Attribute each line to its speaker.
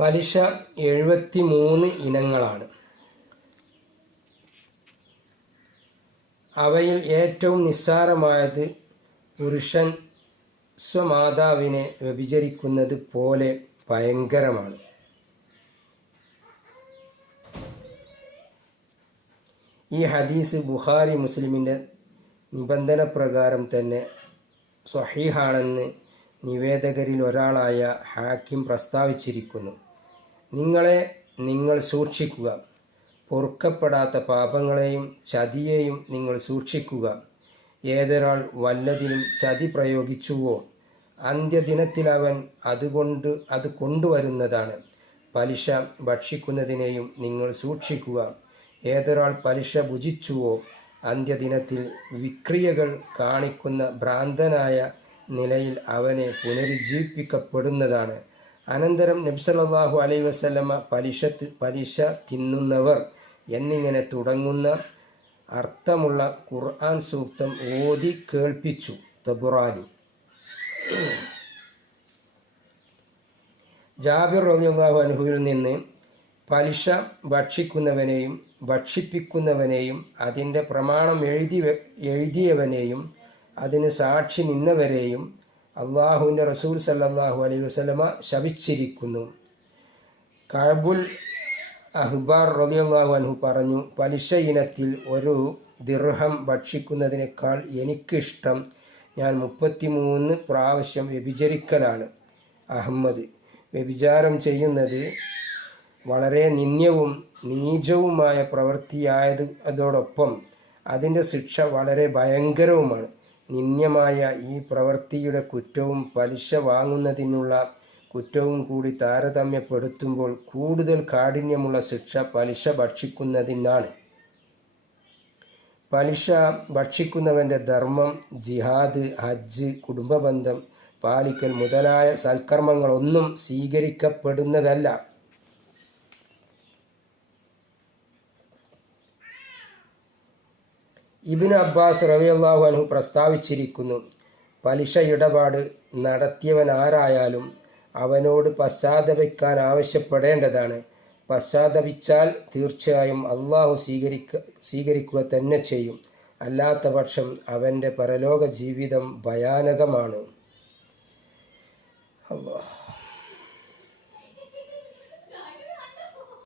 Speaker 1: പലിശ എഴുപത്തി മൂന്ന് ഇനങ്ങളാണ്. അവയിൽ ഏറ്റവും നിസ്സാരമായത് പുരുഷൻ സ്വമാതാവിനെ വ്യഭിചരിക്കുന്നത് പോലെ ഭയങ്കരമാണ്. ഈ ഹദീസ് ബുഹാരി മുസ്ലിമിന്റെ നിബന്ധന പ്രകാരം തന്നെ സ്വഹീഹാണെന്ന് നിവേദകരിൽ ഒരാളായ ഹാക്കിം പ്രസ്താവിച്ചിരിക്കുന്നു. നിങ്ങളെ നിങ്ങൾ സൂക്ഷിക്കുക. പൊറുക്കപ്പെടാത്ത പാപങ്ങളെയും ചതിയെയും നിങ്ങൾ സൂക്ഷിക്കുക. ഏതൊരാൾ വല്ലതിനും ചതി പ്രയോഗിച്ചുവോ അന്ത്യദിനത്തിൽ അവൻ അതുകൊണ്ട് അത് കൊണ്ടുവരുന്നതാണ്. പലിശ ഭക്ഷിക്കുന്നതിനെയും നിങ്ങൾ സൂക്ഷിക്കുക. ഏതൊരാൾ പലിശ ഭുജിച്ചുവോ അന്ത്യദിനത്തിൽ വിക്രിയകൾ കാണിക്കുന്ന ഭ്രാന്തനായ നിലയിൽ അവനെ പുനരുജ്ജീവിപ്പിക്കപ്പെടുന്നതാണ്. അനന്തരം നബ്സലാഹു അലൈ വസല്ലമ പലിശ പലിശ തിന്നുന്നവർ എന്നിങ്ങനെ തുടങ്ങുന്ന അർത്ഥമുള്ള ഖുർആൻ സൂക്തം ഓതി കേൾപ്പിച്ചു തബുറാനി. ജാബിർ റളിയല്ലാഹു അൻഹുവിൽ നിന്ന് പലിശ ഭക്ഷിക്കുന്നവനെയും ഭക്ഷിപ്പിക്കുന്നവനെയും അതിന്റെ പ്രമാണം എഴുതി എഴുതിയവനെയും അതിന് സാക്ഷി നിന്നവരെയും അള്ളാഹുവിന്റെ റസൂൽ സല്ലാഹു അലൈഹി വസ്ലമ ശപിച്ചിരിക്കുന്നു. കഴബുൽ അഹ്ബാർ റബി അള്ളാഹു അൻഹു പറഞ്ഞു പലിശ ഇനത്തിൽ ഒരു ദിർഹം ഭക്ഷിക്കുന്നതിനേക്കാൾ എനിക്കിഷ്ടം ഞാൻ മുപ്പത്തിമൂന്ന് പ്രാവശ്യം വ്യഭിചരിക്കലാണ്. അഹമ്മദ് വ്യഭിചാരം ചെയ്യുന്നത് വളരെ നിന്ദ്യവും നീചവുമായ പ്രവൃത്തിയായത് അതോടൊപ്പം അതിന്റെ ശിക്ഷ വളരെ ഭയങ്കരവുമാണ്. നിന്ദ്യമായ ഈ പ്രവൃത്തിയുടെ കുറ്റവും പലിശ വാങ്ങുന്നതിനുള്ള കുറ്റവും കൂടി താരതമ്യപ്പെടുത്തുമ്പോൾ കൂടുതൽ കാഠിന്യമുള്ള ശിക്ഷ പലിശ ഭക്ഷിക്കുന്നതിനാണ്. പലിശ ഭക്ഷിക്കുന്നവന്റെ ധർമ്മം ജിഹാദ് ഹജ്ജ് കുടുംബബന്ധം പാലിക്കൽ മുതലായ സൽക്കർമ്മങ്ങളൊന്നും സ്വീകരിക്കപ്പെടുന്നതല്ല. ഇബിൻ അബ്ബാസ് റളിയല്ലാഹു അൻഹു പ്രസ്താവിച്ചിരിക്കുന്നു പലിശ ഇടപാട് നടത്തിയവൻ ആരായാലും അവനോട് പശ്ചാത്തപിക്കാൻ ആവശ്യപ്പെടേണ്ടതാണ്. പശ്ചാത്തപിച്ചാൽ തീർച്ചയായും അള്ളാഹു സ്വീകരിക്ക സ്വീകരിക്കുക തന്നെ ചെയ്യും. അല്ലാത്ത പക്ഷം അവന്റെ പരലോക ജീവിതം ഭയാനകമാണ്. അല്ലാഹ്